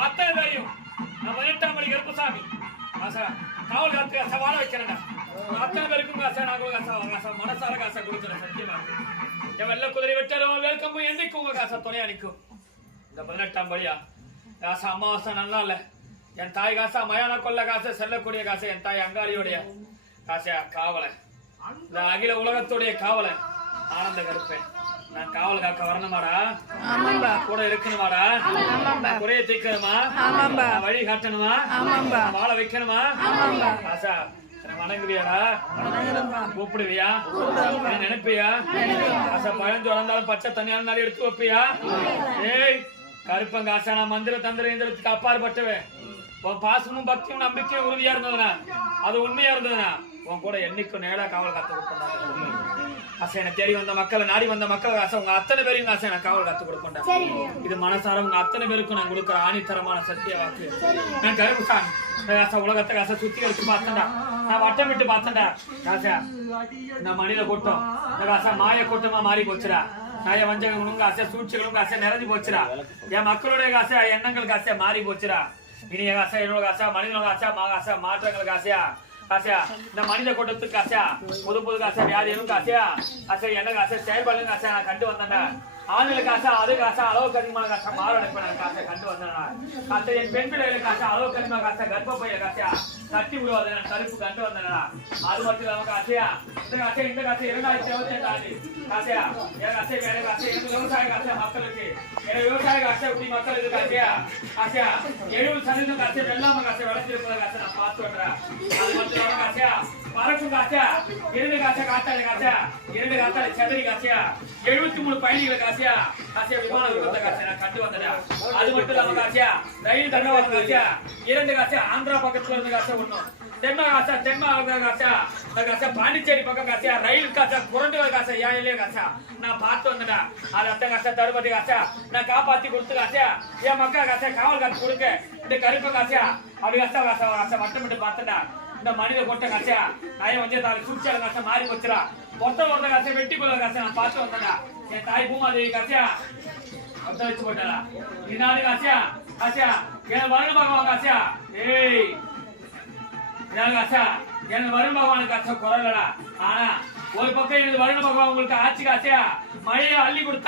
அத்தனை பேரையும் நான் 18ஆம் படி கருப்பசாமி காவல் காத்து வாழ வைக்கிறேன்டா. அத்தனை பேருக்கும் நாங்கள் மனசார காசை கொடுக்குறேன். சத்தியமா என் வெள்ள குதிரை வெட்டாரும் வேல்கம்பும் என்னைக்கும் உங்க காசை துணையா நிற்கும். இந்த 18ஆம் படியா காசை அமாவாசை நல்லா இல்ல. என் தாய் காசா மயான கொள்ள காசை செல்லக்கூடிய காசை என் தாய் அங்காளியோடைய காசையா காவலை இந்த அகில உலகத்துடைய காவலை ஆனந்த கருப்பேன். நான் காவல் காக்க வரணுமாடா? கூட இருக்கணுமாடா? குறைய தீக்கணுமா? வழி காட்டணுமா? வாழ வைக்கணுமா? ஆசா வணங்குவியாடா? கூப்பிடுவியா? நினைப்பியா? ஆசா பழந்து வளர்ந்தாலும் பச்சை தண்ணியாலும் எடுத்து வைப்பியா? ஏய் கருப்பங்க ஆசா நான் மந்திர தந்திர இந்திரத்துக்கு அப்பாற்பட்டுவேன். உன் பாசமும் பக்தியும் நம்பிக்கையும் உறுதியா இருந்ததுனா அது உண்மையா இருந்ததுனா உன் கூட என்னைக்கும் நேரா காவல் காத்து கொடுப்பேன். ஆசை என்ன தேடி வந்த மக்களை நாடி வந்த மக்கள் ஆசை உங்க அத்தனை பேரையும் ஆசை நான் காவல் காத்து கொடுப்பேன். இது மனசார உங்க அத்தனை பேருக்கும் நான் கொடுக்குற ஆணித்தரமான சத்திய வாக்கு. நான் கருப்புசாமி ஆசை உலகத்தை ஆசை சுத்தி வச்சு பார்த்தேன்டா. நான் வட்டம் விட்டு பார்த்தேன்டா. ஆசா இந்த மனித கூட்டம் ஆசை மாய கூட்டமா மாறி போச்சுடா. நய வஞ்சகங்களும் ஆசை சூழ்ச்சிகளும் ஆசை நிறைஞ்சு போச்சுடா. என் மக்களுடைய ஆசை எண்ணங்களுக்கு ஆசை மாறி போச்சுடா. இனிய ஆசை என்னோட ஆசை மனிதனோட ஆசை ஆசை மாற்றங்களுக்கு ஆசையா காசையா இந்த மனித கூட்டத்துக்கு காசையா புது புது காசை வியாதியும் காசையா காசை என்ன காசை செயல்பாடு காசை நான் கண்டு வந்தேன்டா. ஆண்களுக்கு ஆசை அது காசை அளவுக்கு அதிகமான காசை மாரடைப்பேன் காசை கண்டு வந்தேன்னா காசை என் பெண் பிள்ளைகளுக்கு காசை அளவுக்கு அதிகமாக காசை கர்ப்பப்பையில காசையா தட்டி விடுவாது நான் கருப்பு கண்டு வந்தேனா. அது மட்டும் இல்லாம காசையா இந்த காசை 2025 காசையா என் காசை வேற காசை விவசாய காசை மக்களுக்கு விவசாய காசை இப்படி மக்களுக்கு காசையா காசையா 70% காசை வெள்ளாம காசை விளைஞ்சிருக்கிற காசை நான் பார்த்து வர்றேன். அது மட்டும் இல்லாம காசையா பறக்கும் காசையா 2 காசை காத்தாடி காசையா 2 காத்தாடி செதறி காசையா 73 பயணிகள் காசையா காசையா விமான விபத்த காசை நான் கண்டு வந்தேன். அது மட்டும் இல்லாம காசையா ரயில் தண்டவாளம் காசையா 2 காசையா ஆந்திரா பக்கத்துல இருந்து காசை ஒண்ணும் தென்மா காசா தென்மா காசா காசா பாண்டிச்சேரி பக்கம் காசையா ரயில் காசா புரண்டு காசா ஏழையிலே காசா நான் பார்த்து வந்தேன். அது அத்த காசா தருபதி காசா நான் காப்பாத்தி கொடுத்து காசையா என் மக்கா காசா காவல் காசு கொடுக்க இந்த கருப்பு காசையா அப்படி காசா காசா காசா வட்டமிட்டு பார்த்தேன்டா. இந்த மனித கொட்ட காசையா நய வந்து தாலி சூழ்ச்சியால காசை மாறி போச்சுடா. ஒருத்த காசை வெட்டி கொள்ள காசை நான் பார்த்து வந்தேன்டா. என் தாய் பூமாதேவி காசையா ஒத்த வச்சு போட்டாடா. இன்னாடு காசையா காசையா என் வருண பகவான் காசையா ஏய் காசா எனக்கு வருண பகவானுக்கு காசை குறலடா. ஆனா ஒரு பக்கம் எனக்கு வருண பகவான் உங்களுக்கு ஆட்சி காசையா மழையை அள்ளி கொடுத்தா